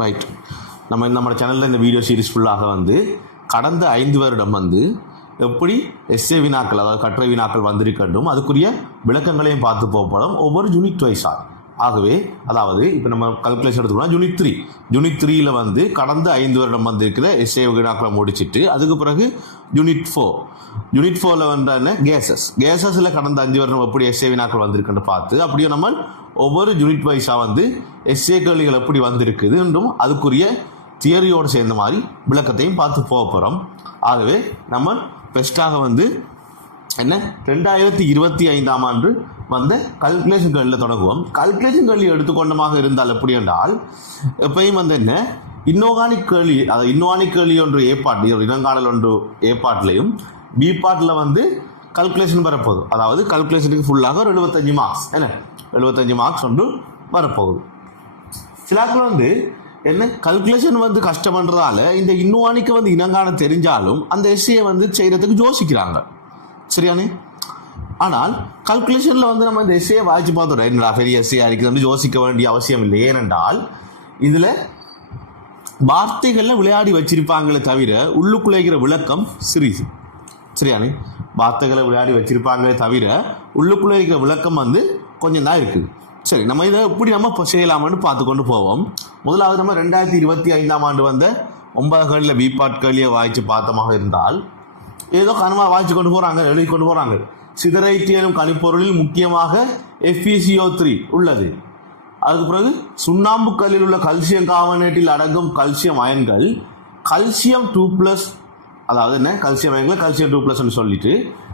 Right. நம்ம சேனலில் இந்த வீடியோ சீரிஸ் ஃபுல்லாக வந்து கடந்த 5 வருடம் வந்து எப்படி எஸ்ஏ வினாக்கள் அதாவது கட்டுரை வினாக்கள் வந்திருக்கட்டும் அதுக்குரிய விளக்கங்களையும் பார்த்து போகப்படும் ஒவ்வொரு யூனிட் வைஸாக. ஆகவே அதாவது இப்போ நம்ம கல்குலேஷன் எடுத்துக்கோனா யூனிட் 3ல வந்து கடந்த 5 வருடம் வந்திருக்கிற எஸ்ஏ வினாக்களை முடிச்சுட்டு அதுக்கு பிறகு யூனிட் 4ல வந்து என்ன கேசஸில் கடந்த 5 வருடம் எப்படி எஸ்ஏ வினாக்கள் வந்திருக்குன்னு பார்த்து அப்படியே நம்ம ஒவ்வொரு யூனிட் வைஸாக வந்து எஸ்ஏ கேள்விகள் எப்படி வந்திருக்குது என்றும் அதுக்குரிய தியரியோடு சேர்ந்த மாதிரி விளக்கத்தையும் பார்த்து போக போகிறோம். ஆகவே நம்ம பெஸ்ட்டாக வந்து என்ன 2025ஆம் ஆண்டு வந்த கல்குலேஷன் கேள்வியில் தொடங்குவோம். கல்குலேஷன் கேள்வி எடுத்துக்கொண்டமாக இருந்தால் எப்படி என்றால் எப்பயும் வந்து என்ன இன்னோகானிக் கேள்வி அதாவது இன்னோகானிக் கேள்வி ஒன்று ஏ பாட்டு இனங்காணல் ஒன்று ஏ பாட்டிலையும் பி பாட்டில் வந்து கல்குலேஷன் வரப்போகுது. அதாவது கல்குலேஷனுக்கு ஃபுல்லாக ஒரு 75 மார்க்ஸ் 75 மார்க்ஸ் ஒன்று வரப்போகுது. சிலாக்கள் வந்து என்ன கல்குலேஷன் வந்து கஷ்டம்ன்றதால இந்த இன்னுவானிக்கு வந்து இனங்காண தெரிஞ்சாலும் அந்த எஸ்ஏ வந்து செய்யறதுக்கு யோசிக்கிறாங்க. சரியானே? ஆனால் கல்குலேஷன்ல வந்து நம்ம இந்த எஸ்ஏ வாய்ச்சி பார்த்தோம் என்னடா பெரிய எஸ்ஏ வந்து யோசிக்க வேண்டிய அவசியம் இல்லை. ஏனென்றால் இதுல வார்த்தைகள்ல விளையாடி வச்சிருப்பாங்களே தவிர உள்ளுக்குள்ளே இருக்கிற விளக்கம் சிறிது. சரியானே? வார்த்தைகளை விளையாடி வச்சிருப்பாங்களே தவிர உள்ளுக்குள்ளே இருக்கிற விளக்கம் வந்து கொஞ்சம் தான் இருக்குது. சரி, நம்ம இதை எப்படி நம்ம இப்போ செய்யலாமான்னு பார்த்து கொண்டு போவோம். முதலாவது நம்ம 2025ஆம் ஆண்டு வந்த 9 கேள்வியில் பி பாட் கேள்வியை வாய்ச்சி பார்த்தமாக இருந்தால் ஏதோ கனமாக வாய்ச்சி கொண்டு போகிறாங்க, எழுதி கொண்டு போகிறாங்க. சிதறைட்டு எனும் கணிப்பொருளில் முக்கியமாக FeCO3 உள்ளது. அதுக்கு பிறகு சுண்ணாம்பு கல்லில் உள்ள கல்சியம் கார்பனேட்டில் அடங்கும் கல்சியம் அயன்கள் கல்சியம் 2+, அதாவது என்ன கல்சியம் அயன்கள் கல்சியம் 2+ன்னு சொல்லிட்டு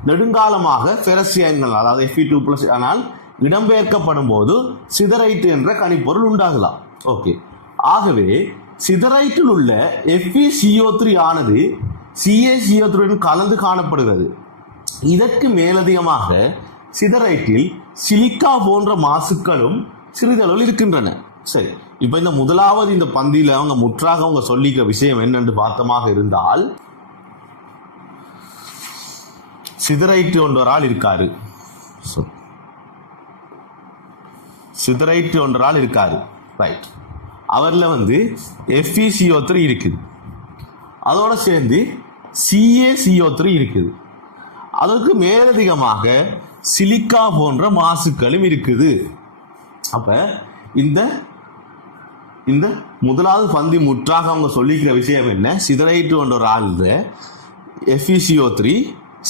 நெடுங்காலமாக ஃபெரஸ் அயன்கள் அதாவது Fe2+, ஆனால் இடம்பெயர்க்கப்படும் போது சிதறைட்டு என்ற கணிப்பொருள் உண்டாகலாம். ஓகே, ஆகவே சிதறைட்டில் உள்ள FeCO3 ஆனது CaCO3 கலந்து காணப்படுகிறது. இதற்கு மேலதிகமாக சிதறைட்டில் சிலிக்கா போன்ற மாசுக்களும் சிறிதளவில் இருக்கின்றன. சரி, இப்ப இந்த முதலாவது இந்த பந்தியில அவங்க முற்றாக அவங்க சொல்லிக்கிற விஷயம் என்னென்று பார்த்தமாக இருந்தால் சிதறைட்டு ஒன்றொராள் இருக்காரு. சிதறைட்டு ஒன்றால் இருக்காரு. ரைட். அவரில் வந்து FeCO3 இருக்குது. அதோட சேர்ந்து CaCO3 இருக்குது. அதற்கு மேலதிகமாக சிலிக்கா போன்ற மாசுக்களும் இருக்குது. அப்ப இந்த இந்த முதலாவது பந்தி முற்றாக அவங்க சொல்லிக்கிற விஷயம் என்ன? சிதறைட்டு ஒன்ற ஒரு ஆள் FeCO3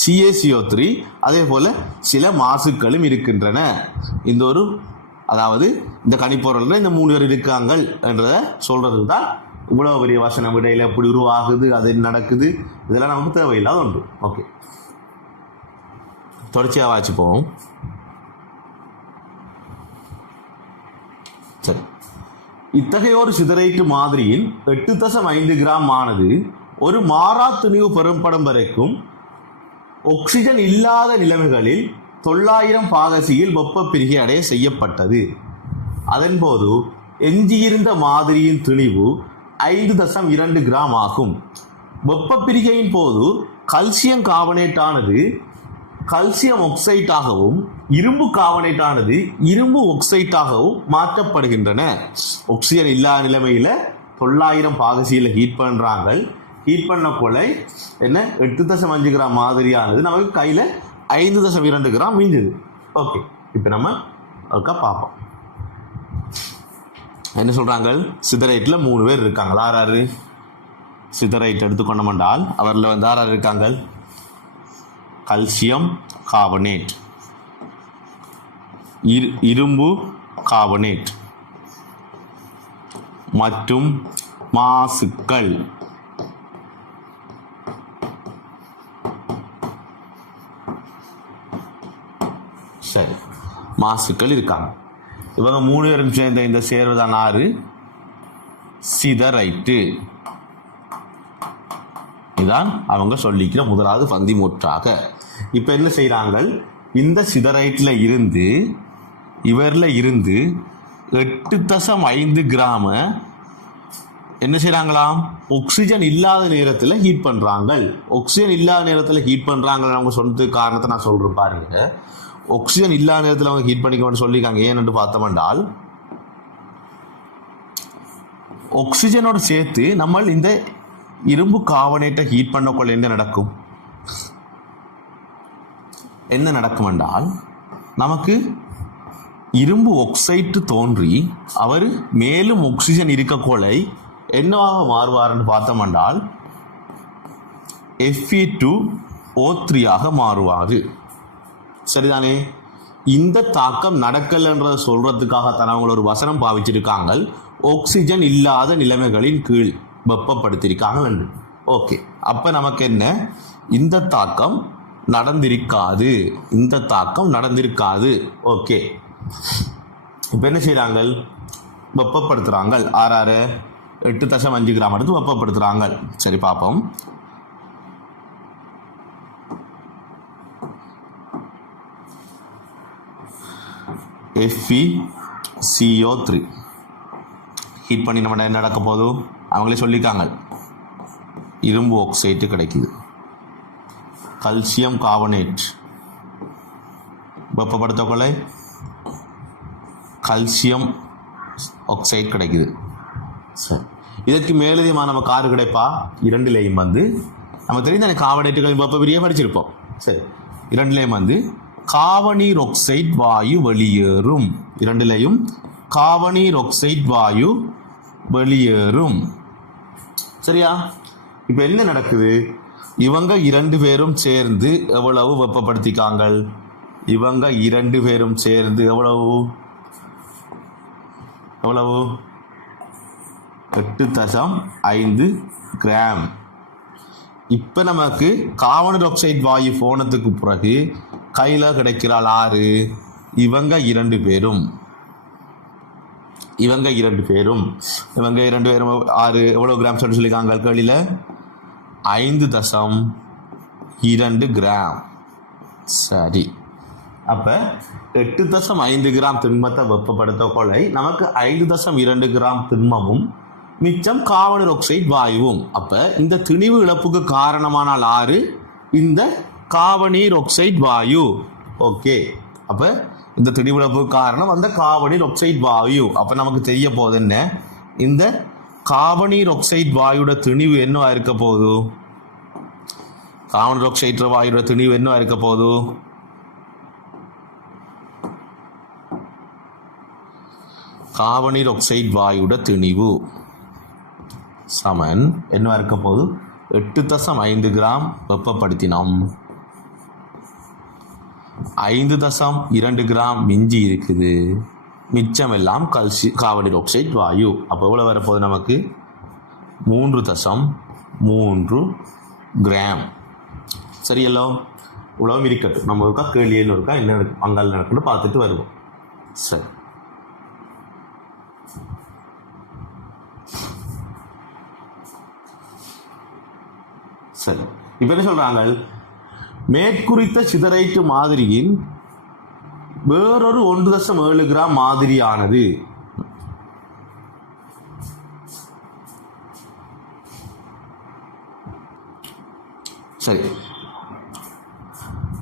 CaCO3 அதே போல சில மாசுக்களும் இருக்கின்றன. இந்த ஒரு அதாவது இந்த கணிப்பொருள் இந்த 3 பேர் இருக்காங்க என்றதை சொல்றதுக்கு தான் இவ்வளவு பெரிய வசன விடையில எப்படி உருவாகுது, அது நடக்குது, இதெல்லாம் நமக்கு தேவையில்லாத ஒன்று. ஓகே, தொடர்ச்சியாக வாய்ச்சி போவோம். சரி, இத்தகைய ஒரு சிதறைட்டு மாதிரியின் 8.5 கிராம் ஆனது ஒரு மாறா துணிவு பெறும்படும் வரைக்கும் ஆக்சிஜன் இல்லாத நிலைமைகளில் 900 பாகசியில் வெப்ப பிரிகை அடைய செய்யப்பட்டது. அதன்போது எஞ்சியிருந்த மாதிரியின் துணிவு 5.2 கிராம் ஆகும். வெப்ப பிரிகையின் போது கல்சியம் கார்பனேட் ஆனது கல்சியம் ஆக்சைட்டாகவும் இரும்பு கார்பனேட் ஆனது இரும்பு ஆக்சைட்டாகவும் மாற்றப்படுகின்றன. ஆக்சிஜன் இல்லாத நிலைமையில 900 பாகசியில் ஹீட் பண்றாங்க. ஹீட் பண்ண கொலை என்ன 8.5 கிராம் மாதிரியானது நமக்கு கையில 5.2 கிராம் மீஞ்சது. ஓகே, இப்போ நம்ம அதுக்காக பார்ப்போம். என்ன சொல்றாங்க? சிதறைட்டில் 3 பேர் இருக்காங்க. யாராரு? சிதறைட் எடுத்துக்கொண்டோம்னால் அவரில் வந்து யாராரு இருக்காங்க? கல்சியம் கார்பனேட், இரும்பு கார்பனேட் மற்றும் மாசுக்கள். சரி, மாசுக்கள் இருக்காங்க. இவங்க 3 பேரும் சேர்ந்த இந்த சேர்வதான் ஆறு சிதறைட்டு. இதுதான் அவங்க சொல்லிக்கிற முதலாவது பந்தி முற்றாக. இப்ப என்ன செய்யறாங்க? இந்த சிதறைட்ல இருந்து இவர்ல இருந்து 8.5 கிராம என்ன செய்யறாங்களாம்? ஆக்சிஜன் இல்லாத நேரத்தில் ஹீட் பண்றாங்க. ஆக்சிஜன் இல்லாத நேரத்தில் ஹீட் பண்றாங்க. அவங்க சொன்னதுக்கு காரணத்தை நான் சொல்றேன் பாருங்க. ஆக்சிஜன் இல்லாத நேரத்தில் அவங்க ஹீட் பண்ணிக்க சொல்லியிருக்காங்க. ஏன்னு பார்த்தோம்னால் ஆக்சிஜனோடு சேர்த்து நம்ம இந்த இரும்பு கார்பனேட்டை ஹீட் பண்ணக்குள்ள என்ன நடக்கும்? என்ன நடக்கும் என்றால் நமக்கு இரும்பு ஆக்சைடு தோன்றி அவர் மேலும் ஆக்சிஜன் இருக்கக்கொலை என்னவாக மாறுவார்னு பார்த்தோம் என்றால் Fe2O3 மாறுவார். சரிதானே? இந்த தாக்கம் நடக்கலைன்றதை சொல்றதுக்காகத்தான் அவங்க ஒரு வசனம் பாவிச்சிருக்காங்க, ஆக்சிஜன் இல்லாத நிலைமைகளின் கீழ் வெப்பப்படுத்தியிருக்காங்க என்று. ஓகே, அப்ப நமக்கு என்ன, இந்த தாக்கம் நடந்திருக்காது, இந்த தாக்கம் நடந்திருக்காது. ஓகே, இப்போ என்ன செய்கிறாங்க, வெப்பப்படுத்துகிறாங்க. 8.5 கிராம் எடுத்து வெப்பப்படுத்துகிறாங்க. சரி பார்ப்போம். FeCO3 ஹீட் பண்ணி நம்ம என்ன நடக்க போதும் அவங்களே சொல்லியிருக்காங்க, இரும்பு ஆக்சைடு கிடைக்குது. கல்சியம் கார்பனேட் வெப்பப்படுத்தக்கொள்ள கல்சியம் ஆக்சைடு கிடைக்குது. சரி, இதற்கு மேலதிகமாக நம்ம காரு கிடைப்பா? இரண்டுலேயும் நம்ம தெரிந்த கார்பனேட்டுகளின் வெப்ப பிரியை படிச்சிருப்போம். சரி, இரண்டுலேயும் கார்பனீர் ஆக்சைடு வாயு வெளியேறும். இரண்டுலேயும் கார்பனீர் ஆக்சைடு வாயு வெளியேறும். சரியா? இப்போ என்ன நடக்குது, இவங்க 2 பேரும் சேர்ந்து எவ்வளவு வெப்பப்படுத்திக்காங்க? இவங்க 2 பேரும் சேர்ந்து எவ்வளவு 8.5 கிராம். இப்போ நமக்கு கார்பன் ஆக்சைடு வாயு போனதுக்கு பிறகு கையில் கிடைக்கிறாள் 6. இவங்க 2 பேரும் 6 எவ்வளோ கிராம் சொல்லியிருக்காங்க கையில்? 5.2 கிராம். சரி, அப்போ 8.5 கிராம் திண்மத்தை வெப்பப்படுத்த கொலை நமக்கு 5.2 கிராம் திண்மமும் மிச்சம் கார்பன் ஆக்சைடு வாயுவும். அப்போ இந்த திணிவு இழப்புக்கு காரணமானால் 6 இந்த கார்பனீர் ஆக்சைடு வாயு. ஓகே, அப்போ இந்த திணிவு இழப்புக்கு காரணம் அந்த கார்பனீர் ஆக்சைடு வாயு. அப்போ நமக்கு தெரிய போகுது என்ன, இந்த கார்பனீர் ஆக்சைடு வாயுட திணிவு என்னவா இருக்க போகுது? கார்பன் ஆக்சைடு வாயுட திணிவு என்னவா இருக்க போகுது? கார்பனீர் ஆக்சைடு வாயுட திணிவு சமன் என்னவா இருக்க போகுது? 8.5 கிராம் வெப்பப்படுத்தினோம், 5.2 கிராம் மிஞ்சி இருக்குது, மிச்சம் எல்லாம் கார்பனீர் ஆக்சைடு வாயு. அப்போ எவ்வளோ வரப்போகுது நமக்கு? 3.3 கிராம். சரியல்லோ? இவ்வளவும் இருக்கட்டும். நம்ம இருக்கா கேள்வியில் இருக்கா என்ன அங்கால் நடக்குன்னு பார்த்துட்டு வருவோம். சரி, சரி, இப்போ என்ன சொல்றாங்க, மேற்குறித்த சிதறைட்டு மாதிரியின் வேறொரு 1.7 கிராம் மாதிரியானது சரி,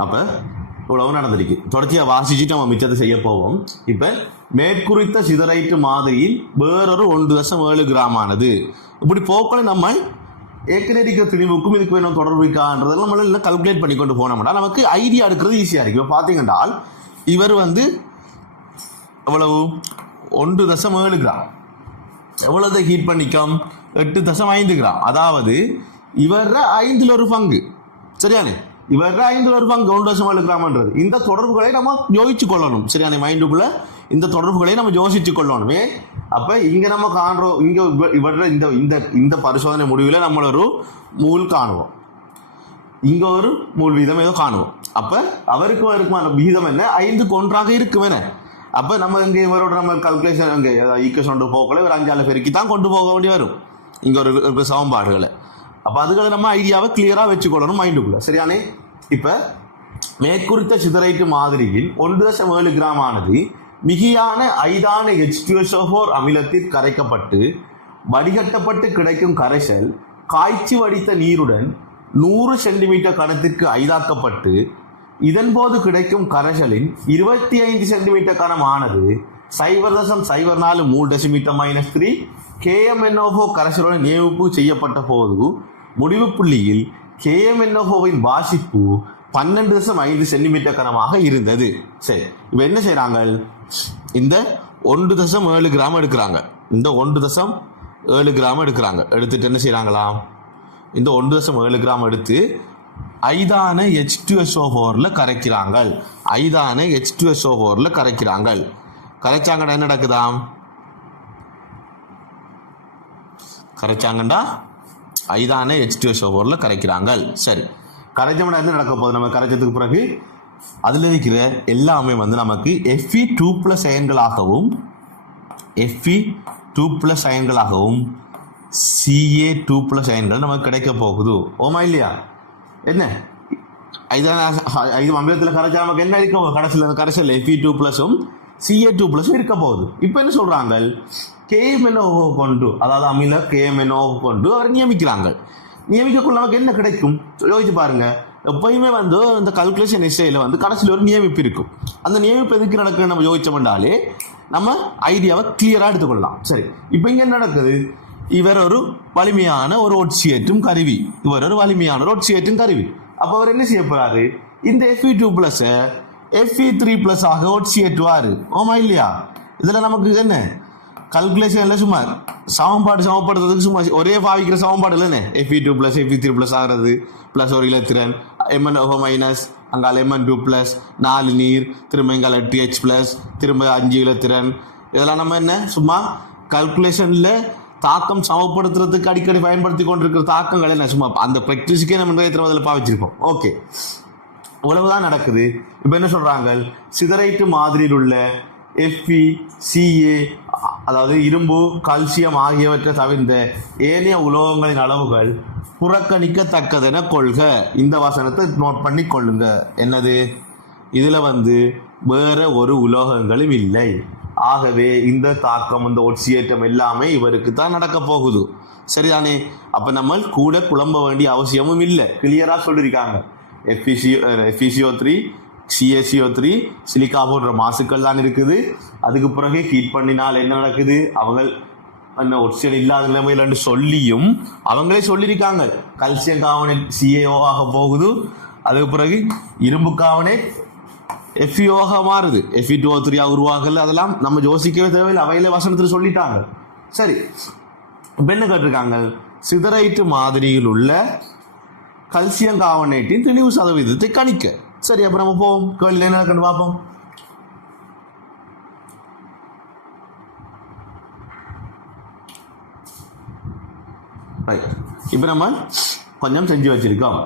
அப்ப இவ்வளவு நடந்திருக்கு. தொடர்ச்சியா வாசிச்சுட்டு நம்ம மிச்சத்தை செய்ய போவோம். இப்ப மேற்குறித்த சிதறைட்டு மாதிரியில் வேறொரு 1.7 கிராம் ஆனது. இப்படி போக்களை நம்ம ஏற்கனவே இருக்கிற திணிவுக்கும் இதுக்கு வேணும் தொடர்பு இருக்கான்றதெல்லாம் நம்மளால கல்குலேட் பண்ணி கொண்டு போனோம்னா நமக்கு ஐடியா எடுக்கிறது ஈஸியா இருக்கு. இப்போ பார்த்தீங்கன்னா இவர் எவ்வளவு 1.7 கிராம் எவ்வளவு ஹீட் பண்ணிக்கும்? 8.5 கிராம். அதாவது இவர 5ல் ஒரு பங்கு. சரியானே? இவர 5ல் ஒரு பங்கு 1.7 கிராம்ன்றது. இந்த தொடர்புகளை நம்ம யோசிச்சு கொள்ளணும். சரியானே? மைண்டுக்குள்ள இந்த தொடர்புகளை நம்ம யோசிச்சு கொள்ளணுமே. அப்ப இங்க நம்ம காண்றோம், இங்க இவர இந்த பரிசோதனை முடிவில் நம்ம ஒரு மூல் காணுவோம், இங்க ஒரு மூல் வீதம் ஏதோ காணுவோம். அப்ப அவருக்குமான விகிதம் என்ன? 5க்கு 1 இருக்குமே. அப்ப நம்ம இங்க இவரோட நம்ம கல்குலேஷன் இங்க ஈக்குவேஷன் போகல ஒரு 5 பெருக்கி தான் கொண்டு போக வேண்டி வரும் இங்க ஒரு சமன்பாடுகளை. அப்ப அதுகளை நம்ம ஐடியாவை கிளியரா வச்சுக்கொள்ளணும் மைண்டுக்குள்ள. சரியானே? இப்ப மேற்குறித்த சிதறைட்டு மாதிரியில் 1.7 கிராம் ஆனது மிகையான ஐதான H2SO4 அமிலத்தில் கரைக்கப்பட்டு வடிகட்டப்பட்டு கிடைக்கும் கரைசல் காய்ச்சி வடித்த நீருடன் 100 சென்டிமீட்டர் கனத்திற்கு ஐதாக்கப்பட்டு இதன் போது கிடைக்கும் கரைசலின் 25 சென்டிமீட்டர் கனம் ஆனது 0.04 மூல் டெசிமீட்டர் -3 KMnO4 கரைசலுடன் நியமிப்பு செய்யப்பட்ட போது முடிவு புள்ளியில் KMnO4வின் வாசிப்பு 12.5 சென்டிமீட்டர் கனமாக இருந்தது. சரி, இப்போ என்ன செய்யறாங்க? இந்த 1.7 கிராம் எடுக்கிறாங்க. இந்த 1.7 கிராம் எடுக்கிறாங்க. எடுத்துட்டு என்ன செய்யறாங்களாம்? இந்த 1.7 கிராம் எடுத்து ஐதான H2SO4ல கரைக்கிறாங்க. ஐதான H2SO4ல கரைக்கிறாங்க. கரைச்சாங்கன்னா என்ன நடக்குதாம்? கரைச்சாங்கண்டா ஐதான H2SO4ல கரைக்கிறாங்க. சரி, கரைச்சோம்னா என்ன நடக்க போகுது? நம்ம கரைச்சதுக்கு பிறகு அதில் இருக்கிற எல்லாமே வந்து நமக்கு Fe2+ அயன்களாகவும் Fe2+ அயன்களாகவும் Ca2+ அயன்கள் நமக்கு கிடைக்க போகுது. ஓமா இல்லையா? என்ன ஐது அமிலத்தில் கரைச்சா நமக்கு என்ன இருக்க போகுது? கடைசியில் Fe2+ம் Ca2+ இருக்க போகுது. இப்போ என்ன சொல்றாங்க? KMnO கொண்டு, அதாவது அமில KMnO கொண்டு அவர் நியமிக்கிறாங்க. நியமிக்கக்குள்ள நமக்கு என்ன கிடைக்கும்? யோசிச்சு பாருங்க. எப்பயுமே வந்து இந்த கல்குலேஷன் எஸ்ஐல வந்து கடைசியில் ஒரு நியமிப்பு இருக்கும். அந்த நியமிப்பு எதுக்கு நடக்குன்னு நம்ம யோசிச்சோம்னாலே நம்ம ஐடியாவை கிளியரா எடுத்துக்கொள்ளலாம். சரி, இப்போ இங்க என்ன நடக்குது? இவர் ஒரு வலிமையான ஒரு ஒட்சியேற்றும் கருவி. அப்ப அவர் என்ன செய்ய போறாரு? இந்த Fe2+ Fe3+ ஆக ஒட்சியேற்றுவாரு. ஓமா இல்லையா? இதுல நமக்கு என்ன கல்குலேஷன்ல சும்மா சமப்படுத்துறதுக்கு சும்மா ஒரே பாவிக்கிற சமன்பாடு இல்லைன்னு. Fe2+ Fe3+ ஆகிறது பிளஸ் ஒரு இலத்திரன் MnO4- அங்கால Mn2+, 4 நீர், திரும்ப எங்கால 8H+, திரும்ப 5 இலத்திரன். இதெல்லாம் நம்ம என்ன சும்மா கல்குலேஷன்ல தாக்கம் சமப்படுத்துறதுக்கு அடிக்கடி பயன்படுத்தி கொண்டிருக்கிற தாக்கங்கள் என்ன சும்மா அந்த பிராக்டிஸ்க்கே நம்ம நிறைய அதில் பாவிச்சிருப்போம். ஓகே, இவ்வளவுதான் நடக்குது. இப்போ என்ன சொல்றாங்க? சிதறைட்டு மாதிரியில் உள்ள Fe, Ca, அதாவது இரும்பு, கால்சியம் ஆகியவற்றை தவிர்ந்த ஏனைய உலோகங்களின் அளவுகள் புறக்கணிக்கத்தக்கதென கொள்க. இந்த வசனத்தை நோட் பண்ணி கொள்ளுங்க. என்னது? இதுல வந்து வேற ஒரு உலோகங்களும் இல்லை. ஆகவே இந்த தாக்கம், இந்த ஒட்சியேற்றம் எல்லாமே இவருக்கு தான் நடக்க போகுது. சரிதானே? அப்ப நம்ம கூட குழம்ப வேண்டிய அவசியமும் இல்லை. கிளியரா சொல்லியிருக்காங்க. FeCO3, CaCO3, சிலிக்கா போன்ற மாசுக்கள் தான் இருக்குது. அதுக்கு பிறகு ஹீட் பண்ணினால் என்ன நடக்குது? அவங்க என்ன ஒட்சியன் இல்லாத நிலைமையில் சொல்லியும் அவங்களே சொல்லியிருக்காங்க. கல்சியம் கார்பனேட் CaO ஆக போகுது. அதுக்கு பிறகு இரும்பு கார்பனேட் FeO ஆக மாறுது. Fe2O3 உருவாகல. அதெல்லாம் நம்ம யோசிக்கவே தேவையில்லை. அவையில வசனத்தில் சொல்லிட்டாங்க. சரி, இப்போ என்ன கேட்டிருக்காங்க? சிதறைட்டு மாதிரியில் உள்ள கல்சியம் கார்பனேட்டின் தெளிவு சதவீதத்தை கணிக்க. சரி, அப்ப நம்ம போவோம். கேள்வி என்ன கண்டு பார்ப்போம். இப்ப நம்ம கொஞ்சம் செஞ்சு வச்சிருக்கோம்.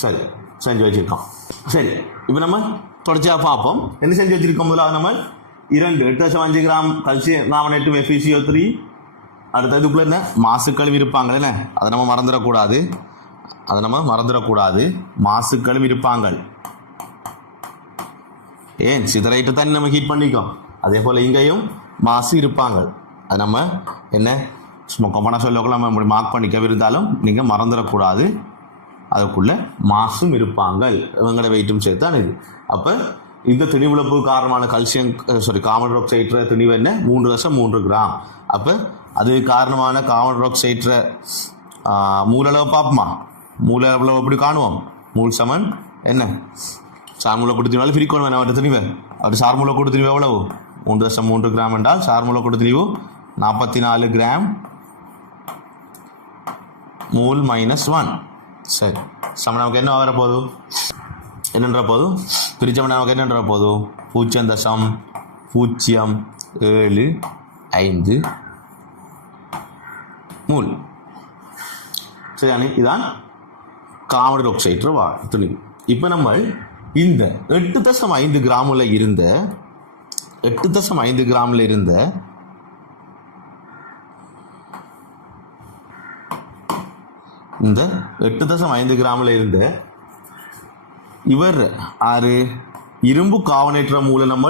சரி, செஞ்சு வச்சிருக்கோம். சரி, இப்ப நம்ம தொடர்ச்சியா பார்ப்போம். என்ன செஞ்சு வச்சிருக்கோம்? முதலாவது நம்ம 8.5 கிராம் கல்சியம் கார்பனேட்டும் FeCO3. அடுத்ததுக்குள்ள என்ன மாசுக்களும் இருப்பாங்க. என்ன அதை நம்ம மறந்துடக்கூடாது. மாசுக்களும் இருப்பாங்க. ஏன் சிதறைட்டு தான் நம்ம ஹீட் பண்ணிக்கோம். அதே போல இங்கேயும் மாசு இருப்பாங்க. அது நம்ம என்ன சும்மா கொம்பனா சொல்லக்குள்ள நம்ம மார்க் பண்ணிக்க இருந்தாலும் நீங்க மறந்துடக்கூடாது. அதுக்குள்ள மாசும் இருப்பாங்க. இவங்களோட வெயிட்டும் சேர்த்தான் இது. அப்ப இந்த திணிவிழப்பு காரணமான கார்பன் டை ஆக்சைடு திணிவு என்ன? 3.3 கிராம். அப்ப அது காரணமான கார்பன் டை ஆக்சைடு மூலளவு பார்ப்போமா? மூலளவு எப்படி காணுவோம்? மூல் சமன் என்ன? சார்மூல கொடுத்தினாலும் பிரிக்கணும் வேணும். அவர்கிட்ட திணிவு அவர் சார்மூல கொடுத்து திணிவு எவ்வளவு? 3.3 கிராம் என்றால் சார்மூல கொடுத்து திணிவு 44 கிராம் மூல் -1. சரி, சமன் நமக்கு என்ன வர போதும்? என்னன்ற போதும் பிரிச்சவன் நமக்கு என்னன்ற போதும் 0.075 மூல். சரியானே? இதான் கார்பன் டை ஆக்சைடு துணிவு. இப்போ நம்ம இந்த 8.5 கிராமில் இருந்த இந்த 8.5 கிராமில் இருந்த இவர் ஆறு இரும்பு கார்பனேற்ற மூல நம்ம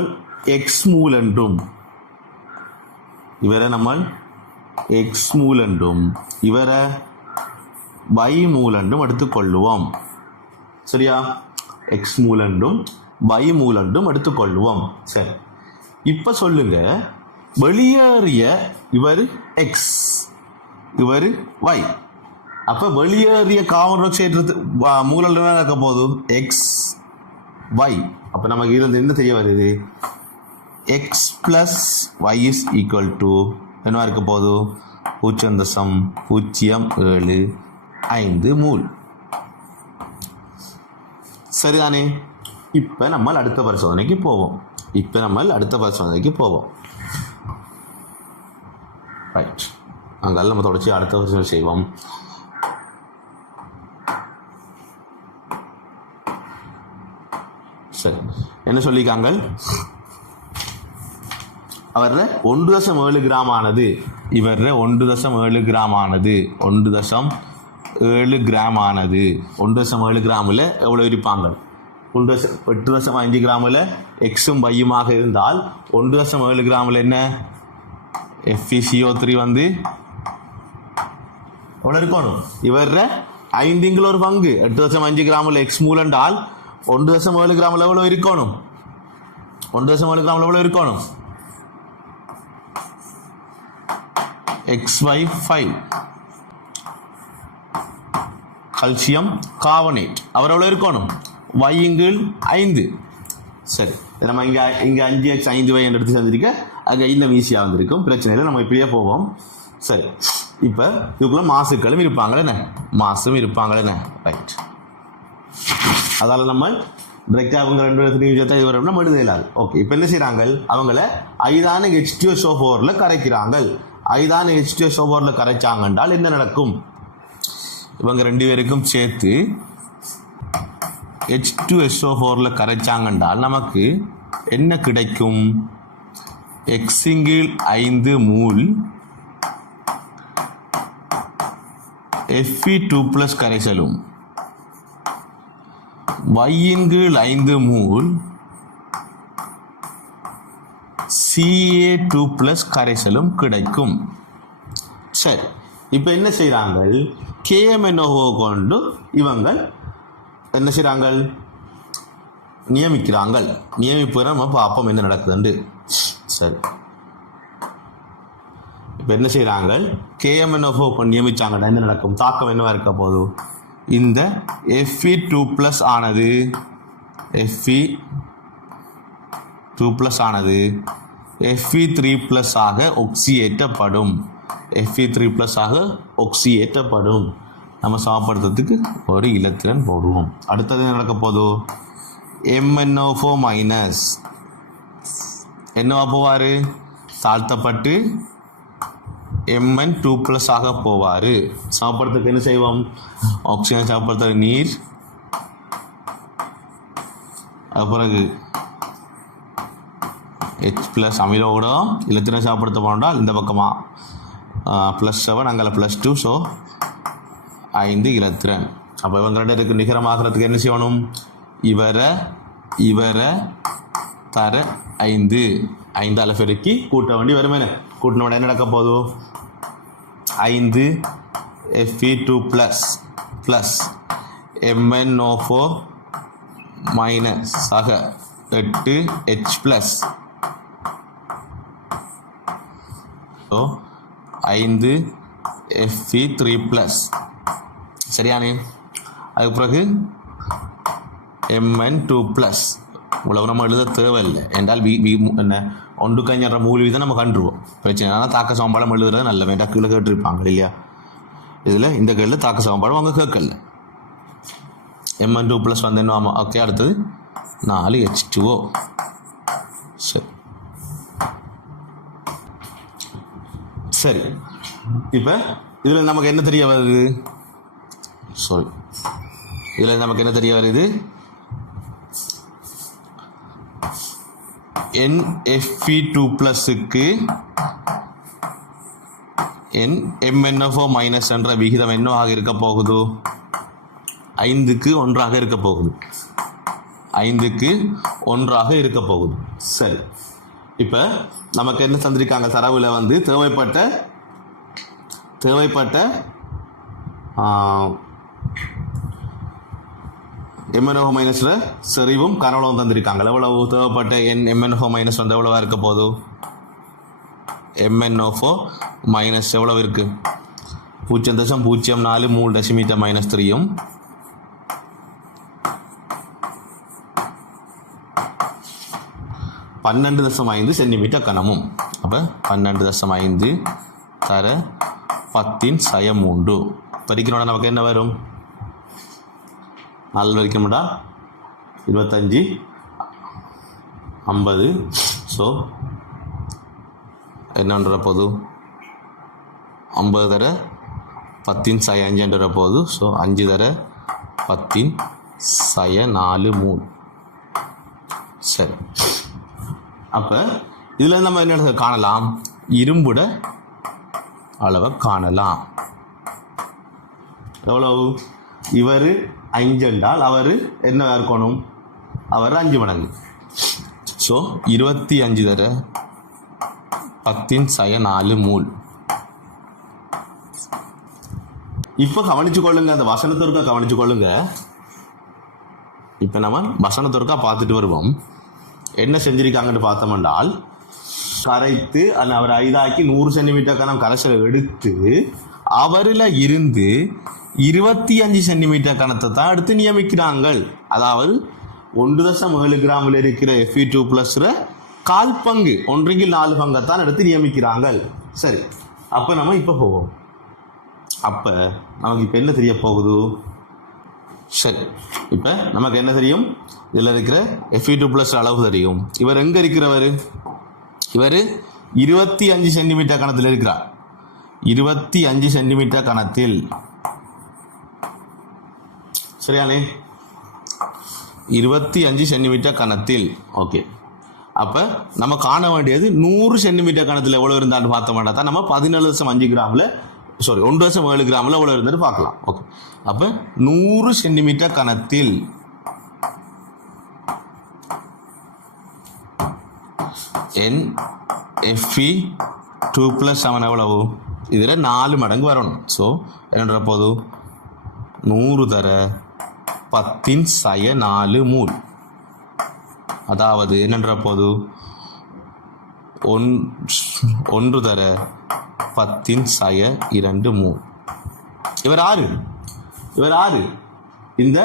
எக்ஸ் மூல் என்றும், இவரை நம்ம எக்ஸ் மூல் என்றும் இவரை பை மூல் என்றும் எடுத்துக்கொள்ளுவோம். சரியா? எக்ஸ் மூல் என்றும் பை மூல் என்றும் எடுத்துக்கொள்ளுவோம். சரி, இப்ப சொல்லுங்க, வெளியேறிய இவர் எக்ஸ், இவர் y. அப்ப வெளியேறிய கார்பன் டை ஆக்சைடு மூலல் என்ன இருக்க போகுது? X y. அப்ப நமக்கு இதுல என்ன தெரிய வருது? X plus y is equal to என்ன இருக்க போகுது? 0.075 மூல். சரிதானே? இப்ப நம்ம அடுத்த பரிசோதனைக்கு போவோம். ரைட், அங்கே நம்ம தொடர்ச்சி அடுத்த பரிசோதனை செய்வோம். சரி, என்ன சொல்லிக்காங்க? அவர 1.7 கிராம் ஆனது, இவர 1.7 கிராம் ஆனது, 1.7 கிராம் ஆனது. 1.7 கிராமில் எவ்வளவு இருப்பாங்க? 8.5 கிராமில் எக்ஸும் பையுமாக இருந்தால் 1.7 கிராமில் என்ன? FeCO3 வந்து எவ்வளவு இருக்கணும்? இவர 5 ஒரு பங்கு. 8.5 கிராமில் எக்ஸ் மூல் என்றால் 1.7 கிராமில் எவ்வளவு இருக்கணும்? 1.7 கிராமில் எவ்வளவு இருக்கணும்? XY5 கல்சியம் கார்பனேட் அவர் எவ்வளவு இருக்கணும்? Y/5. சரி, நம்ம இங்க 5x 5y எடுத்து செஞ்சிருக்க அங்கே இன்னும் ஈஸியாக வந்திருக்கும். பிரச்சனை இல்லை, நம்ம இப்படியே போவோம். சரி, இப்போ இதுக்குள்ள மாசுக்களும் இருப்பாங்களே, மாசும் இருப்பாங்களே. ரைட், அதால் நம்ம டிரெக்டாக அவங்க 2 நிமிஷத்தை இது வரும் நம்ம எழுதலாது. ஓகே, இப்போ என்ன செய்கிறாங்க? அவங்கள ஐதான H2SO4 கரைக்கிறாங்க. ஐதான H2SO4 கரைச்சாங்க என்றால் என்ன நடக்கும்? இவங்க 2 பேருக்கும் சேர்த்து H2SO4 கரைச்சாங்க என்றால் நமக்கு என்ன கிடைக்கும்? X/5 மூல் Fe2+ கரைசலும் Y/5 மூல் Ca2+ கரைசலும் கிடைக்கும். சரி, இப்போ என்ன செய்கிறாங்க? KMNO கொண்டு இவங்க என்ன செய்கிறாங்க? நியமிப்பு நம்ம பார்ப்போம் என்ன நடக்குதுண்டு. சரி, இப்போ என்ன செய்கிறாங்க? KMNO கொண்டு நியமிச்சாங்கன்னா என்ன நடக்கும்? தாக்கம் என்னவா இருக்க போகுது? இந்த Fe2+ ஆனது Fe3+ ஆக ஒக்சியேற்றப்படும். நம்ம சமப்படுத்துறதுக்கு ஒரு இலத்திரன் போடுவோம். அடுத்தது என்ன நடக்க போகுது? MnO4- என்னவா போவாரு? தாழ்த்தப்பட்டு Mn2+ ஆக போவாரு. சமப்படுத்துறதுக்கு என்ன செய்வோம்? ஆக்சிஜன் சமப்படுத்துற நீர், அது பிறகு H+ அமிலோடம் இலத்திரன் சமப்படுத்த போனால் இந்த பக்கமா +7 அங்கே +2, ஸோ 5 இலத்திரன். அப்போ இவங்க 2 பேருக்கு நிகரமாகிறதுக்கு என்ன செய்யணும்? இவரை தர 5 பெருக்கி கூட்ட வேண்டி வருமே. கூட்டின உடனே என்ன நடக்க போதும்? 5 Fe2+ MnO4- ஆக 8 H+. So 5 Fe3+. சரியானே? அதுக்கு பிறகு Mn2+. இவ்வளவு நம்ம எழுத தேவையில்லை என்றால் என்ன 1 மூல் வீதம் நம்ம கண்டுருவோம். பிரச்சனை ஆனால் தாக்க சமன்பாடம் எழுதுறது நல்ல வேண்டாம். கீழே கேட்டுருப்பாங்க இல்லையா? இதில் இந்த கேள்வியில் தாக்க சமன்பாடம் அவங்க கேட்கல. Mn2+ வந்து என்ன? ஓகே, அடுத்தது 4 H2O. சரி, இப்போ இதில் நமக்கு என்ன தெரிய வருது? NFe2+க்கு MnO4- என்ற விகிதம் என்னவாக இருக்க போகுது? 5க்கு 1 இருக்க போகுது. 5க்கு 1 இருக்க போகுது. சரி, இப்போ நமக்கு என்ன தந்திருக்காங்க? தரவுல வந்து தேவைப்பட்ட MnO4- செறிவும் கனவளவும் தந்திருக்காங்க. எவ்வளவு தேவைப்பட்ட MnO4- வந்து எவ்வளவா இருக்க போகுது? MnO4 மைனஸ் எவ்வளவு இருக்கு 0.04 மூல் டெசிமீட்டர் மைனஸ் 3யும் 12.5 சென்டிமீட்டர் கனமும். அப்போ 12.5 தர 10^3 பெருக்கினோட நமக்கு என்ன வரும் 4 வரைக்கும்டா 25 50. ஸோ என்னன்ற போது 50 தர 10^5 போது. ஸோ 5 தர 10^4 3. சரி, அப்போ இதில் நம்ம என்ன காணலாம் இரும்புட அளவை காணலாம். எவ்வளவு இவர் 5 என்றால் அவர் என்ன இருக்கணும் அவர் 5 மடங்கு. ஸோ 25 தர 10^4 மூல். இப்போ கவனிச்சு கொள்ளுங்க, அந்த வசனத்திற்கா கவனிச்சு கொள்ளுங்க. இப்போ நம்ம வசனத்திற்கா பார்த்துட்டு வருவோம். என்ன செஞ்சிருக்காங்கன்னு பார்த்தோம்னால் கரைத்து அவர் 5ஆக்கி 100 சென்டிமீட்டர் கனம் கரைசல் எடுத்து அவரில் இருந்து 25 சென்டிமீட்டர் கணத்தை தான் எடுத்து நியமிக்கிறாங்கள். அதாவது 1.7 கிராமில் இருக்கிற Fe2+ கால் பங்கு 1/4 பங்கைத்தான் எடுத்து நியமிக்கிறாங்கள். சரி, அப்போ நம்ம இப்போ போவோம். அப்போ நமக்கு இப்போ என்ன தெரிய போகுது? சரி, இப்போ நமக்கு என்ன தெரியும்? இதில் இருக்கிற Fe2+ அளவு தெரியும். இவர் எங்கே இருக்கிறவர்? இவர் 25 சென்டிமீட்டர் கணத்தில் இருக்கிறார். 25 சென்டிமீட்டர் கணத்தில். சரியானே? 25 சென்டிமீட்டர் கணத்தில். ஓகே, அப்போ நம்ம காண வேண்டியது 100 சென்டிமீட்டர் கணத்தில் எவ்வளோ இருந்தான்னு பார்த்தோம்னா தான் நம்ம 17.5 கிராமில் 1.7 கிராமில் எவ்வளோ இருந்துட்டு பார்க்கலாம். ஓகே, அப்போ 100 சென்டிமீட்டர் கணத்தில் Fe2+ எவ்வளவு? இதில் 4 மடங்கு வரணும். ஸோ என்னன்ற போது 100 தர 10^4 மூல். அதாவது என்னன்ற போது 1 தர 10^2 மூல். இவர் 6. இவர் 6. இந்த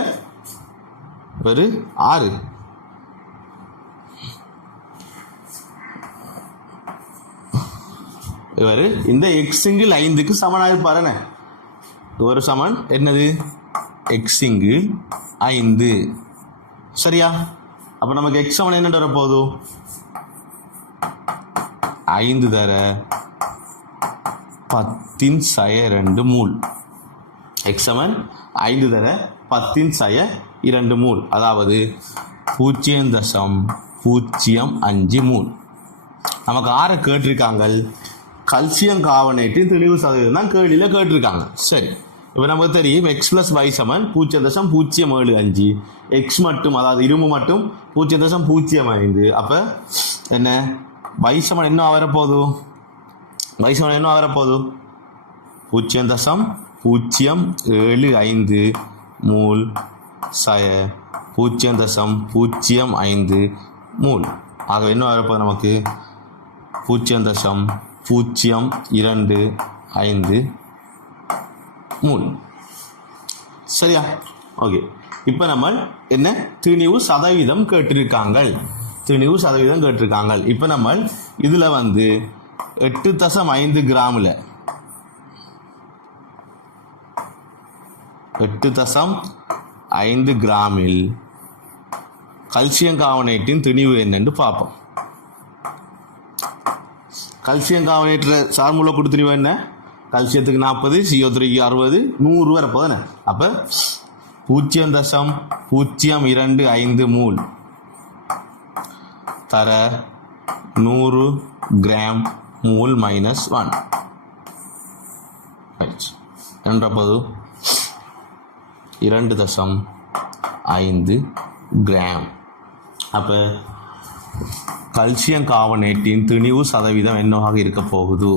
இவர் 6. இவர் இந்த x∠5 5க்கு சமனாக பாருங்க. ஒரு சமன் என்னது x∠5. சரியா? அப்போ நமக்கு x சமன் என்ன வர போதும் 5 தர 10^2 மூல். x சமன் 5 தர 10^2 மூல். அதாவது 0.05 மூல். நமக்கு 6 கேட்டிருக்காங்க. கல்சியம் கார்பனேட்டின் தெளிவு சதவீதம் தான் கேள்வியில் கேட்டிருக்காங்க. சரி, இப்போ நமக்கு தெரியும் x + y சமன் 0.075. x மட்டும், அதாவது இரும்பு மட்டும் 0.05. அப்போ என்ன y சமன் என்ன வரப்போகுது? y சமன் என்ன வரப்போகுது 0.075 மூல் 0.05 மூல். ஆக என்ன வரப்போகுது நமக்கு 0.025 மூல். சரியா? ஓகே, இப்போ நம்ம என்ன திணிவு சதவீதம் கேட்டிருக்காங்க. திணிவு சதவீதம் கேட்டிருக்காங்க. இப்போ நம்ம இதில் 8.5 கிராமில் 8.5 கிராமில் கல்சியம் கார்பனேட்டின் திணிவு என்னன்னு பார்ப்போம். கல்சியம் கார்பனேட்டில் சார்முள்ள கொடுத்துருவா என்ன? கல்சியத்துக்கு 40, CO3க்கு 60, 100 வரப்போதானே? அப்போ 0.025 மூல் தர 100 கிராம் மூல் -1 என்றபோது 2.5 கிராம். அப்போ கல்சியம் கார்பனேட்டின் திணிவு சதவீதம் என்னவாக இருக்க போகுது?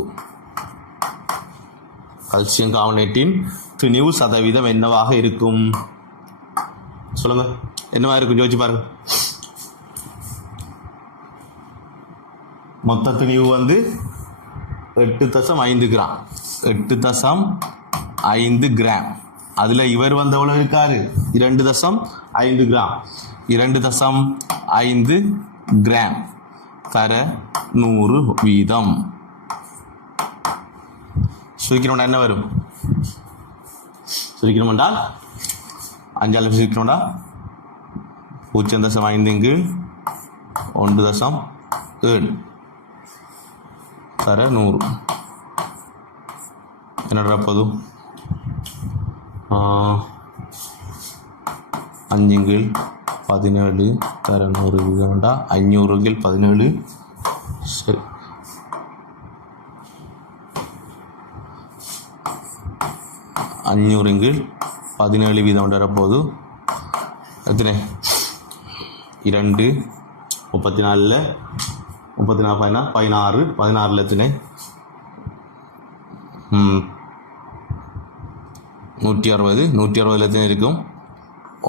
கல்சியம் கார்பனேட்டின் திணிவு சதவீதம் என்னவாக இருக்கும்? சொல்லுங்க, என்னவா இருக்கும்? யோசிச்சு பாருங்க. மொத்த திணிவு 8.5 கிராம் 8.5 கிராம். அதுல இவர் வந்து எவ்வளவு இருக்காரு 2.5 கிராம் 2.5 கிராம் தர 100 வீதம். சுருக்கணும்னா என்ன வரும்? சுருக்கணும் என்றால் 5 சுருக்கணும்னா 0.5 1.7 தர 100 என்னடா போதும் 5/17 தர 100 வீதம்டா 500/17 சரி 500/17 வீதம் வரப்போது எத்தனை 2 34 16 16 எத்தனை 160 எத்தனை இருக்கும்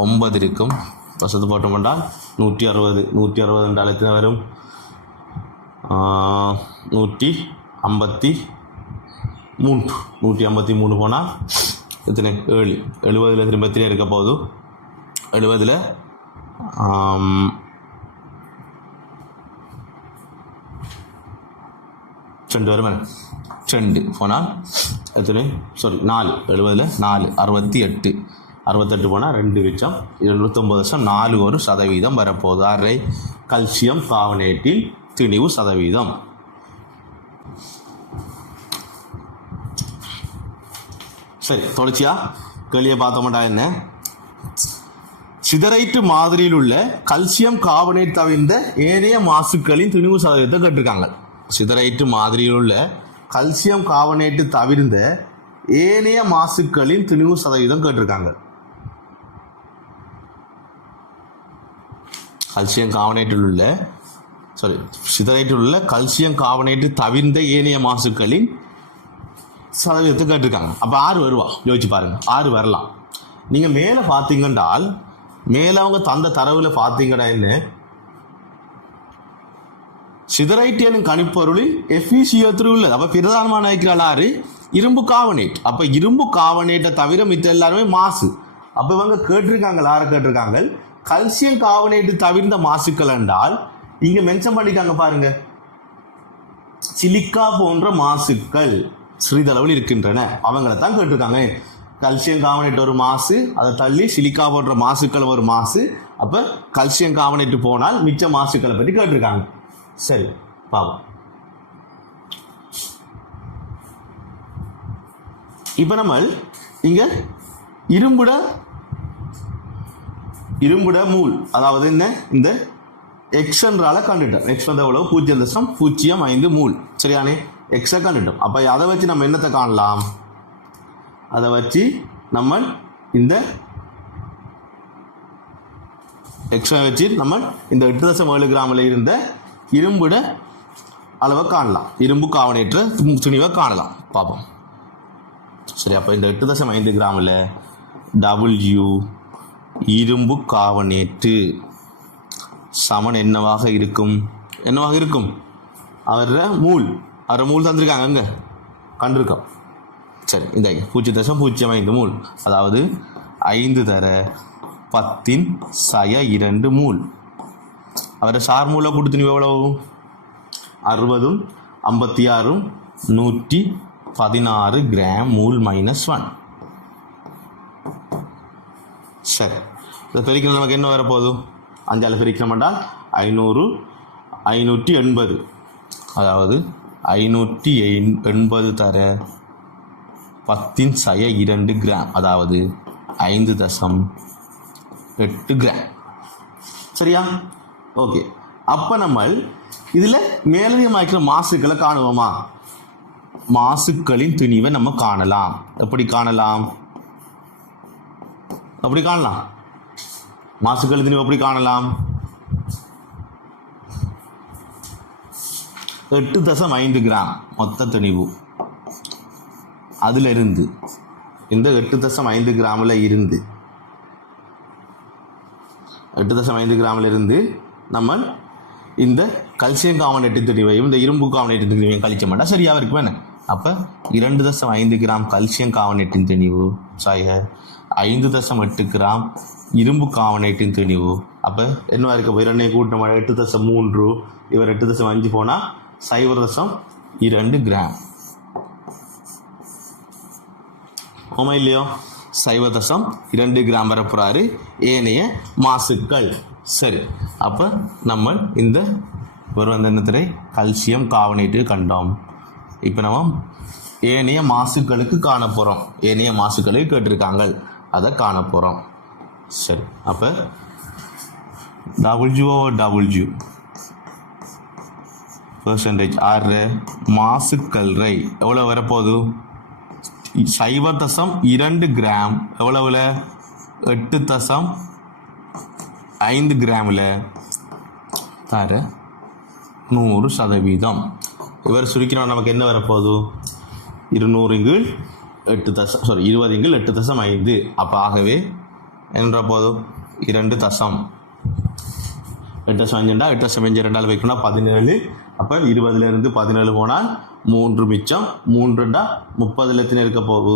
9 இருக்கும். பசத்து போட்டோம் என்றால் 160 என்றால் எத்தனை வரும் 153 போனால் எத்தனை 7 70 திரும்ப எத்தனை இருக்க போகுது 70 2 வரும் 2 போனால் எத்தனை 4 70 4 68 போனால் 2 மிச்சம் 29.41% வரப்போகுது. அரை கல்சியம் கார்பனேட்டின் திணிவு சதவீதம். சரி தொடர்ச்சியா கேள்வியை பார்த்தோம்டா என்ன சிதரைட்டு மாதிரியில் உள்ள கல்சியம் கார்பனேட் தவிர்ந்த ஏனைய மாசுக்களின் திணிவு சதவீதத்தை கேட்டிருக்காங்க. சிதரைட்டு மாதிரியில் உள்ள கல்சியம் கார்பனேட்டு தவிர்ந்த ஏனைய மாசுக்களின் திணிவு சதவீதம் கேட்டிருக்காங்க. கல்சியம் கார்பனேட்டில் உள்ள சிதரைட்டில் உள்ள கல்சியம் கார்பனேட்டு தவிர்ந்த ஏனைய மாசுக்களின் சதவீதத்தை கேட்டிருக்காங்க. அப்போ 6 வருவா யோசிச்சு பாருங்க 6 வரலாம். நீங்கள் மேலே பார்த்தீங்கன்றால் மேலே அவங்க தந்த தரவில் பார்த்தீங்கன்னா என்ன சிதரைட்டியனும் கணிப்பொருளில் FeCO3 உள்ளது. அப்போ பிரதானமான நினைக்கிறாள் 6 இரும்பு கார்பனேட். அப்போ இரும்பு கார்பனேட்டை தவிர மித்த எல்லாருமே மாசு. அப்போ இவங்க கேட்டிருக்காங்க 6 கேட்டிருக்காங்க கல்சியம் கார்பனேட்டு தவிர்ந்த மாசுக்கள் என்றால் இங்க மென்ஷன் பண்ணிக்காங்க பாருங்க சிலிக்கா போன்ற மாசுக்கள் சிறிதளவில் இருக்கின்றன அவங்கள தான் கேட்டிருக்காங்க. கல்சியம் கார்பனேட் ஒரு மாசு அதை தள்ளி சிலிக்கா போன்ற மாசுக்கள் ஒரு மாசு. அப்ப கல்சியம் கார்பனேட் போனால் மிச்ச மாசுக்களை பற்றி கேட்டிருக்காங்க. சரி பாவம் இப்ப நம்ம இங்க இரும்புட மூல் அதாவது என்ன இந்த எக்ஸ் என்றால கண்டுட்டோம். எக்ஸ் வந்து எவ்வளவு 0.05 மூல் சரியானே எக்ஸை கண்டுட்டோம். அப்ப அதை வச்சு நம்ம என்னத்தை காணலாம் அதை வச்சு நம்ம இந்த எக்ஸை வச்சு நம்ம இந்த 8.7 கிராமில் இருந்த இரும்புட அளவை காணலாம். இரும்பு கார்பனேற்ற துணிவை காணலாம் பார்ப்போம். சரி அப்போ இந்த 8.5 கிராமில் W இரும்பு கார்பனேட்டு சமன் என்னவாக இருக்கும் அவர மூல் தந்திருக்காங்க அங்க கண்டிருக்கோம். சரி இந்த 0.05 மூல் அதாவது 5 தர 10⁻2 மூல். அவரை சார் மூலை கொடுத்து எவ்வளவு 60 56 116 கிராம் மூல் -1. சரி இதை பெருக்கணும் நமக்கு என்ன வரப்போகுது 5 பெருக்கணும் என்றால் 500 580 அதாவது 580 தர 10⁻2 கிராம் அதாவது 5.8 கிராம் சரியா. ஓகே அப்போ நம்ம இதில் மேலதிகமாக்கிற மாசுக்களை காணுவோமா மாசுக்களின் திணிவை நம்ம காணலாம். எப்படி காணலாம் மாசுக்கள் திணிவு எப்படி காணலாம் 8.5 கிராம் மொத்த திணிவு அதுல இருந்து இந்த 8.5 கிராமில் இருந்து 8.5 கிராமில் இருந்து நம்ம இந்த கல்சியம் கார்பனேட்டின் திணிவையும் இந்த இரும்பு கார்பனேட்டின் திணிவையும் கழிச்ச மாட்டா சரியாக இருக்கும் என்ன. அப்போ 2.5 கிராம் கல்சியம் கார்பனேட்டின் திணிவு 5.8 கிராம் இரும்பு கார்பனேட்டின் திணிவு. அப்போ என்ன இருக்க போய் 2 கூட்டம் 8.3 இவர் 8.5 போனால் 0.2 கிராம். ஆமா இல்லையோ 0.2 கிராம் வரப்போறாரு ஏனைய மாசுக்கள். சரி, அப்போ நம்ம இந்த ஒரு என்னத்திரை கல்சியம் கார்பனேட்டு கண்டோம். இப்போ நம்ம ஏனைய மாசுக்களுக்கு காண போகிறோம். ஏனைய மாசுக்களுக்கு கேட்டிருக்காங்க, அதை காண போகிறோம். சரி, அப்போ WO பெர்சன்டேஜ் ஆறு மாசுக்கள் எவ்வளோ வரப்போகுது 0.2 கிராம் எவ்வளவுல 8.5 கிராமில் தர 100%. இவர் சுருக்கினோம் நமக்கு என்ன வரப்போகுது 20/8.5. அப்போ ஆகவே என்ற போதும் 2.8.5 8.5 வைக்கணும்னா 17. அப்போ 20 17 போனால் 3 மிச்சம் 3 30 எத்தனை இருக்க போகுது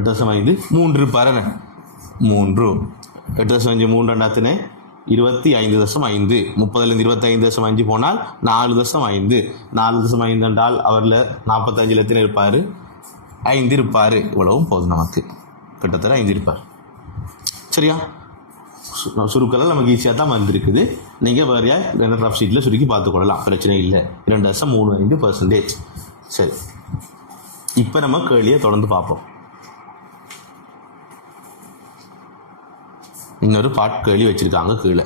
8.5 3 பாருங்க 3 8.5 3 25.5 30 25.5 போனால் 4.5 4.5 என்றால் அவரில் 45 எத்தனை இருப்பார் 5 இருப்பார். இவ்வளவும் போதும் நமக்கு கிட்டத்தட்ட 5 இருப்பார். சரியா, சுருக்கெல்லாம் நமக்கு ஈஸியாக தான் வந்திருக்குது. நீங்கள் வேறையா ரஃப் ஷீட்டில் சுருக்கி பார்த்துக்கொள்ளலாம், பிரச்சனை இல்லை. 2.35%. சரி, இப்போ நம்ம கேள்வியை தொடர்ந்து பார்ப்போம். இன்னொரு கேள்வி வச்சிருக்காங்க கீழே.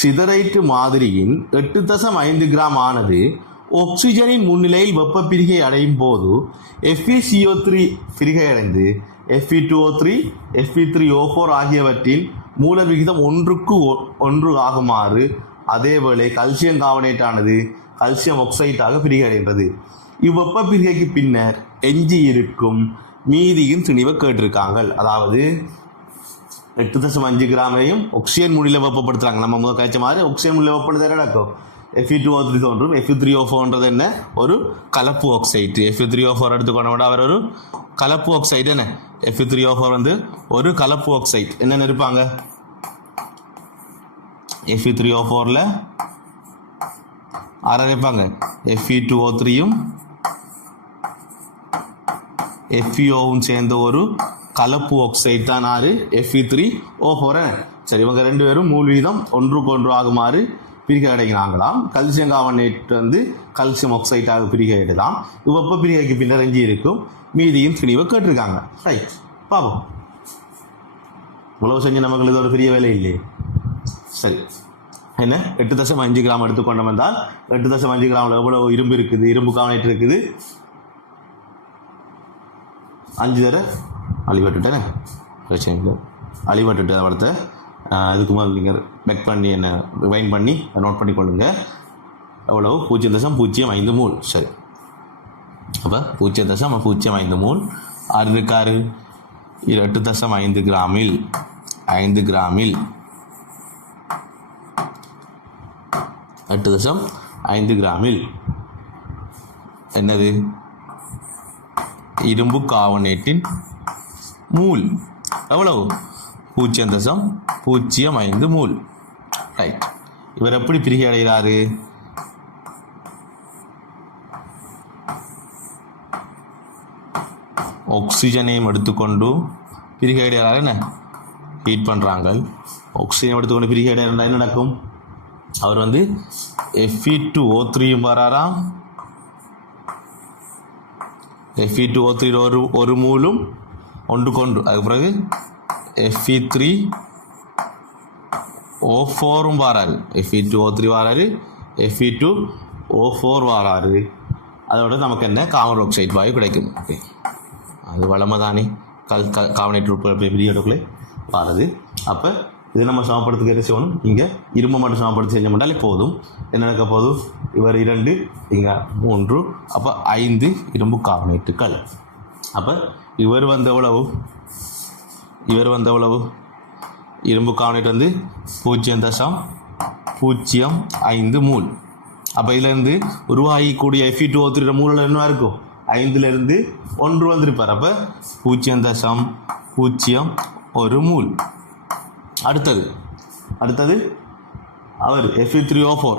சிதரைட்டு மாதிரியின் 8.5 கிராம் ஆனது ஆக்சிஜனின் முன்னிலையில் வெப்ப பிரிகை அடையும் போது FeCO3 பிரிகை அடைந்து Fe2O3 Fe3O4 ஆகியவற்றின் மூல விகிதம் 1:1 ஆகுமாறு அதேவேளை கல்சியம் கார்பனேட் ஆனது கல்சியம் ஆக்சைடாக பிரிகை அடைகின்றது. இவ்வெப்ப பிரிகைக்கு பின்னர் எஞ்சி இருக்கும் மீதியின் திணிவை கேட்டிருக்காங்க. அதாவது 8.5 கிராமையும் ஆக்சிஜன் முன்னிலை வெப்பப்படுத்துறாங்க. நம்ம முதல் கழிச்ச மாதிரி ஆக்சிஜன் முன்னிலை வெப்பப்படுத்த நடக்கும். Fe2O3 தோன்றும். Fe3O4 என்ன ஒரு கலப்பு ஆக்சைடு. Fe3O4 எடுத்துக்கொண்ட அவர் ஒரு கலப்பு ஆக்சைடு. என்ன Fe3O4 ஒரு கலப்பு ஆக்சைடு. என்னென்ன இருப்பாங்க Fe3O4ல ஆறு இருப்பாங்க Fe2O3யும் FeO சேர்ந்த ஒரு கலப்பு ஆக்சைடு தான் ஆறு Fe3O4. சரி, இவங்க 2 பேரும் மூல் வீதம் 1:1 ஆகுமாறு பிரிகை அடைகிறாங்களாம். கல்சியம் கார்பனேட் கல்சியம் ஆக்சைடாக பிரிகை அடைதான். வெப்ப பிரிகைக்கு பின்னர் எஞ்சி இருக்கும் மீதியும் திணிவை கேட்டிருக்காங்க. ரைட், பாப்போம். உழவு செஞ்ச நமக்கு இது ஒரு பெரிய வேலை இல்லையே. சரி, என்ன 8.5 கிராம் எடுத்துக்கொண்டோம் என்றால் 8.5 கிராமில் எவ்வளவு இரும்பு இருக்குது, இரும்பு கார்பனேட் இருக்குது 5 தடவை அழிபட்டுட்டேனே, பிரச்சனை இல்லை. அழிபட்டுட்டு அவர்த்த இதுக்கு முதல் நீங்கள் பெக் பண்ணி என்ன ரிவைன் பண்ணி நோட் பண்ணி கொள்ளுங்க. எவ்வளவு 0.05 மூல். சரி, அப்போ 0.05 மூல் ஆறு இருக்காரு 8.5 கிராமில் 5 கிராமில் 8.5 கிராமில் என்னது இரும்பு கார்பனேட்டின் மூல் எவ்வளவு 0.05 மூல். ரைட், இவர் எப்படி பிரிகை அடைகிறாரு ஆக்சிஜனையும் எடுத்துக்கொண்டு பிரிகை அடைகிறாரு. என்ன ஹீட் பண்ணுறாங்க, ஆக்சிஜனை எடுத்துக்கொண்டு பிரிகை அடைகிறா என்ன நடக்கும் அவர் Fe2O3 வராராம். Fe2O3 ஒரு மூலும் ஒன்றுக்கொன்று. அதுக்கு பிறகு Fe3O4 வராரு. Fe2O3 வராரு, Fe2O4 வராரு. அதோட நமக்கு என்ன கார்பன் ஆக்சைடு வாயு கிடைக்கும். ஓகே, அது வளமை தானே கார்பனேட் பிரியோடுக்குள்ளே வராது. அப்போ இது நம்ம சமப்படுத்துக்கு என்ன செய்யணும், இங்கே இரும்பு மட்டும் சமப்படுத்தி செஞ்ச மாட்டாலே போதும். என்ன நடக்க போதும், இவர் 2 இங்கே 3, அப்போ 5 இரும்பு கார்பனேட்டுகள். அப்போ இவர் எவ்வளவு இரும்பு கார்பனேட் வந்து 0.05 மூல். அப்போ இதுலேருந்து உருவாகக்கூடிய Fe2O3 மூலில் என்ன இருக்கும் 5லிருந்து 1 வந்திருப்பார். அப்போ 0.01 மூல். அடுத்தது அவர் Fe3O4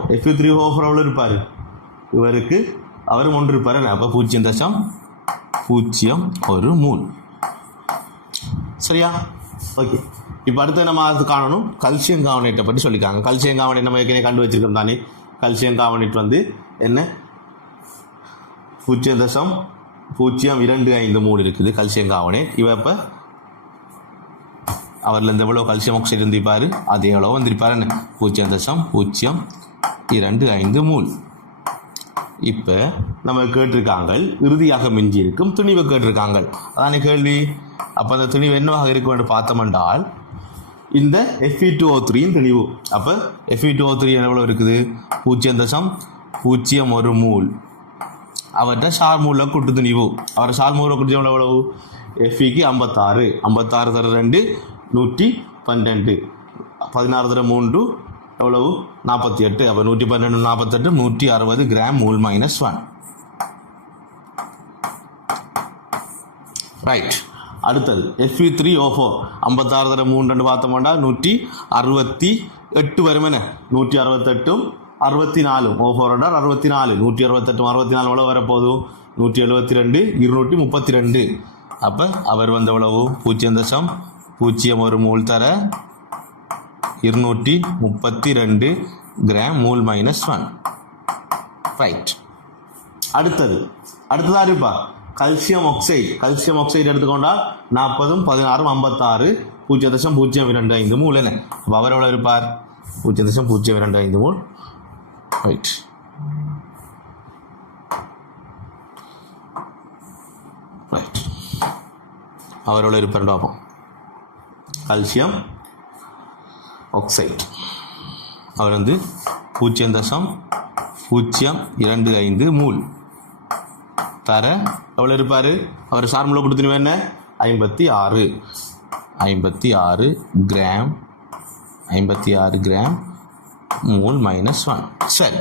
எவ்வளோ இருப்பார் இவருக்கு அவரும் 1 இருப்பார். அப்போ 0.01 மூல். சரியா? ஓகே. இப்போ அடுத்து நம்ம அது காணணும் கல்சியம் கார்பனேட்டை பற்றி சொல்லிக்காங்க. கல்சியம் கார்பனேட் நம்ம ஏற்கனவே கண்டு வச்சிருக்கோம் தானே. கல்சியம் கார்பனேட் வந்து என்ன 0.025 மூல் இருக்குது கல்சியம் கார்பனேட். இவ இப்போ அவரில் இந்த எவ்வளோ கல்சியம் ஆக்சைடு இருந்திருப்பார் அதே எவ்வளோ வந்திருப்பார் 0.025 மூல். இப்போ நம்ம கேட்டிருக்காங்க இறுதியாக மிஞ்சி இருக்கும் துணிவை கேட்டிருக்காங்க. அதானே கேள்வி. அப்போ அந்த துணிவு என்னவாக இருக்கும் என்று பார்த்தோம்னால் இந்த Fe2O3 துணிவு. அப்போ Fe2O3 எவ்வளோ இருக்குது 0.01 மூல். அவர்கிட்ட சார் மூலில் கூட்டு துணிவு. அவர் சார் மூலில் கூட்டு எவ்வளவு Feக்கு 56 தர 2 112 16 தர 3 எவ்வளவு 48. அப்போ 112 48 160 கிராம் மூல் -1. ரைட். அடுத்தது Fe3O4 56 தர 3 பார்த்தோம்னா 168 வரும். என்ன 168 64 O4 64 168 64 எவ்வளோ வரப்போகுது 172 232. அப்போ அவர் வந்து எவ்வளவு 0.01 மூல் தர 232 கிராம் மூல் -1. ரைட். அடுத்ததா இருப்பா கல்சியம் ஆக்சைடு எடுத்துக்கொண்டால் 40 16 56 0.025 மூல். என்ன அப்போ அவர் எவ்வளோ இருப்பார் 0.025 மூல். ரைட். அவர் எவ்வளோ இருப்பார் பார்ப்போம். கல்சியம் ஆக்சைடு அவர் வந்து 0.025 மூல் தர எவ்வளோ இருப்பார். அவர் சார்முலா கொடுத்துருவேன் என்ன 56 கிராம் மூல் -1. சரி.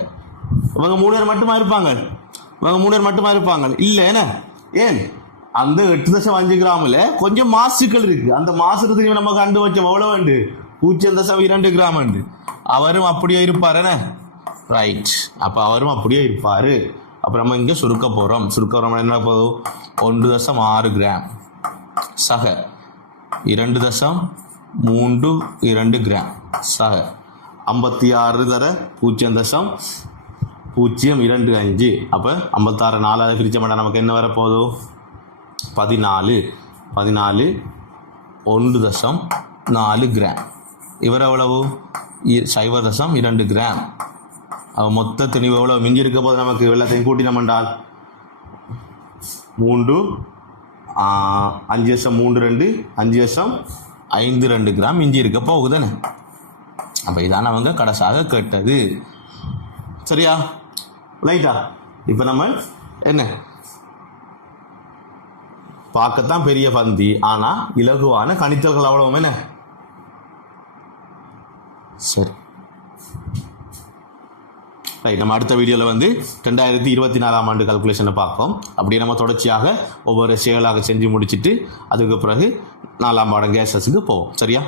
இவங்க 3 பேர் மட்டுமா இருப்பாங்க இல்லை என்ன ஏன் அந்த 8.5 கிராமில் கொஞ்சம் மாசுக்கள் இருக்கு. அந்த மாசு நம்ம கண்டு வச்சோம் எவ்வளோ வேண்டு 0.2 கிராம் உண்டு. அவரும் அப்படியே இருப்பார். என்ன ரைட். அப்போ அவரும் அப்படியே இருப்பார். அப்போ நம்ம இங்கே சுருக்க போகிறோம் என்ன போதும் 1.6 கிராம் சக 2.32 கிராம் சக 56 தர 0.025. அப்போ 56 4 பிரிச்ச மாட்டா நமக்கு என்ன வரப்போதும் 14 1.4 கிராம். இவர் எவ்வளவு 0.2 கிராம். மொத்த திணிவு எவ்வளோ மிஞ்சி இருக்க போது நமக்கு எல்லாத்தையும் கூட்டினோம்னால் 5.52 கிராம் மிஞ்சி இருக்க போகுதுன்னு. அப்போ இதான அவங்க கடைசாக கேட்டது. சரியா? ரைட்டா? இப்போ நம்ம என்ன பார்க்கத்தான் பெரிய பந்தி ஆனால் இலகுவான கணித்தல்கள் அவ்வளவு என்ன. சரி ரைட். நம்ம அடுத்த வீடியோவில் வந்து 2024 ஆண்டு கால்குலேஷனை பார்ப்போம். அப்படியே நம்ம தொடர்ச்சியாக ஒவ்வொரு செயலாக செஞ்சு முடிச்சுட்டு அதுக்கு பிறகு 4ஆம் பாடம் கேஸஸுக்கு போவோம். சரியா?